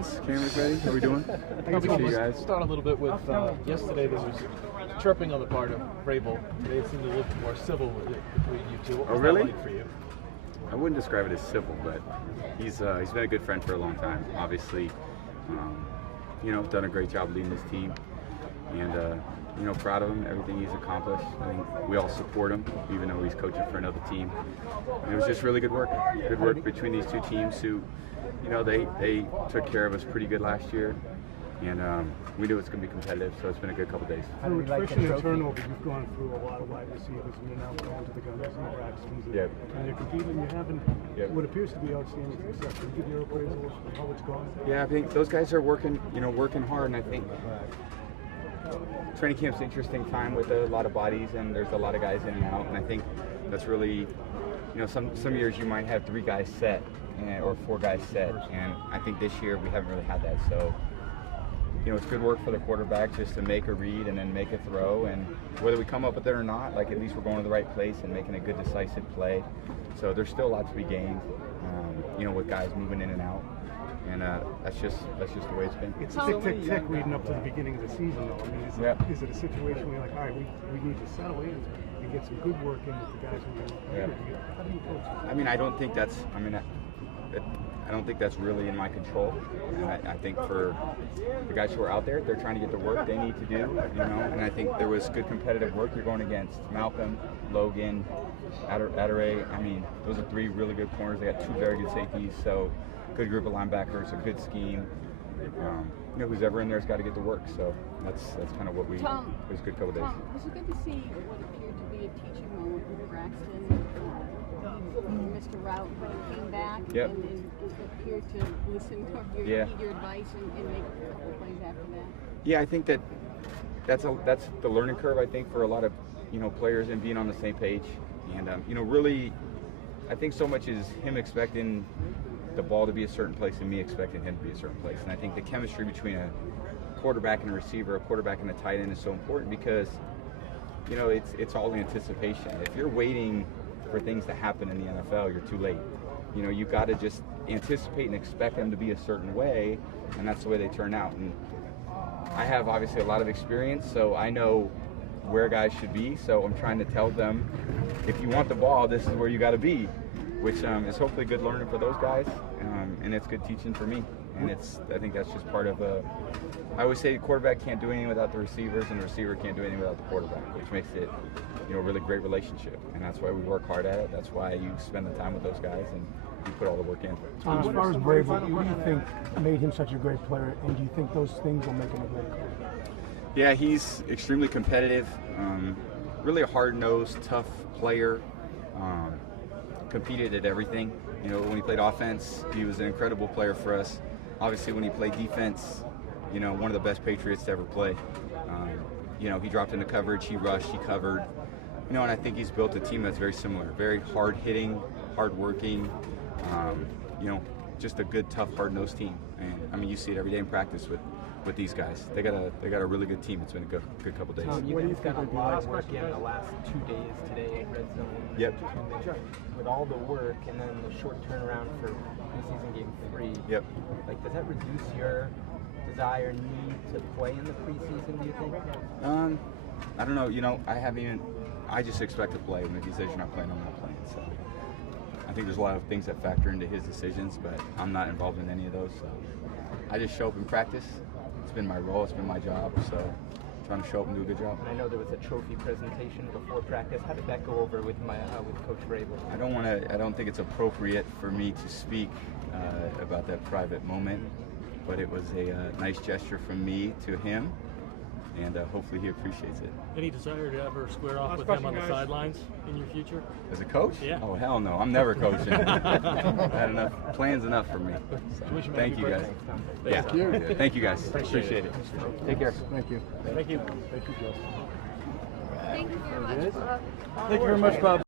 Collins, Cam McVeigh, how are we doing? Good to see you guys. Start a little bit with yesterday. There was chirping on the part of Vrabel. They seemed to look more civil between you two. What was that like for you? I wouldn't describe it as civil, but he's been a good friend for a long time. Obviously, done a great job leading his team, and proud of him, everything he's accomplished. I think we all support him, even though he's coaching for another team. And it was just really good work. Good work between these two teams who, they took care of us pretty good last year. And we knew it's going to be competitive, so it's been a good couple days. Through attrition and turnover, you've gone through a lot of wide receivers, and you're now going to the gunners and the Braxtons. And you're competing, you're having what appears to be outstanding success. Can you give your appraisal of how it's gone? Yeah, I think those guys are working hard, and I think training camp's an interesting time with a lot of bodies, and there's a lot of guys in and out, and I think that's really, some years you might have 3 guys set, or 4 guys set, and I think this year we haven't really had that, so it's good work for the quarterback just to make a read and then make a throw, and whether we come up with it or not, at least we're going to the right place and making a good decisive play. So there's still a lot to be gained, with guys moving in and out, and that's just the way it's been. It's tick leading up to the beginning of the season, though. I mean, is it a situation where you're like, all right, we need to settle in and get some good work in with the guys who are here? How do you coach that? I mean, I don't think that's really in my control. I think for the guys who are out there, they're trying to get the work they need to do, and I think there was good competitive work. You're going against Malcolm, Logan, Adare. I mean, those are 3 really good corners. They got 2 very good safeties, so good group of linebackers, a good scheme. Who's ever in there's got to get the work, so that's kind of what it was a good couple days. Was it good to see what appeared to be a teaching moment with Braxton? Mr. Route when he came back and appeared to listen to your advice and make a couple plays after that. Yeah, I think that's the learning curve, I think, for a lot of players and being on the same page. And really, I think so much is him expecting the ball to be a certain place and me expecting him to be a certain place. And I think the chemistry between a quarterback and a receiver, a quarterback and a tight end is so important because it's all anticipation. If you're waiting for things to happen in the NFL, you're too late. You got to just anticipate and expect them to be a certain way, and that's the way they turn out. And I have obviously a lot of experience, so I know where guys should be, so I'm trying to tell them, if you want the ball, this is where you got to be, which is hopefully good learning for those guys, and it's good teaching for me. And I think that's just part of I always say the quarterback can't do anything without the receivers, and the receiver can't do anything without the quarterback, which makes it a really great relationship. And that's why we work hard at it. That's why you spend the time with those guys and you put all the work in. As far as Brady, what do you think made him such a great player, and do you think those things will make him a great quarterback? Yeah, he's extremely competitive, really a hard-nosed, tough player, competed at everything. When he played offense, he was an incredible player for us. Obviously, when he played defense, one of the best Patriots to ever play. He dropped into coverage, he rushed, he covered. And I think he's built a team that's very similar, very hard-hitting, hard-working, just a good, tough, hard-nosed team. And I mean, you see it every day in practice with these guys. They got a really good team. It's been a good couple days. You guys got a lot of work in the last 2 days today in red zone. Yep. With all the work and then the short turnaround for preseason game 3. Yep. Does that reduce your desire, need to play in the preseason, do you think? I don't know. I just expect to play. And if he says you're not playing, I'm not playing. So I think there's a lot of things that factor into his decisions, but I'm not involved in any of those. So I just show up and practice. It's been my role. It's been my job. So trying to show up and do a good job. And I know there was a trophy presentation before practice. How did that go over with Coach Vrabel? I don't think it's appropriate for me to speak about that private moment, but it was a nice gesture from me to him, and hopefully he appreciates it. Any desire to ever square off with him on the sidelines in your future? As a coach? Yeah. Oh, hell no. I'm never coaching. I had enough plans enough for me. So, thank you guys. Yeah. Thank you guys. Appreciate it. Take care. Thank you. Thank you. Thank you, Joe. Thank you very much, Bob. Thank you very much, Bob.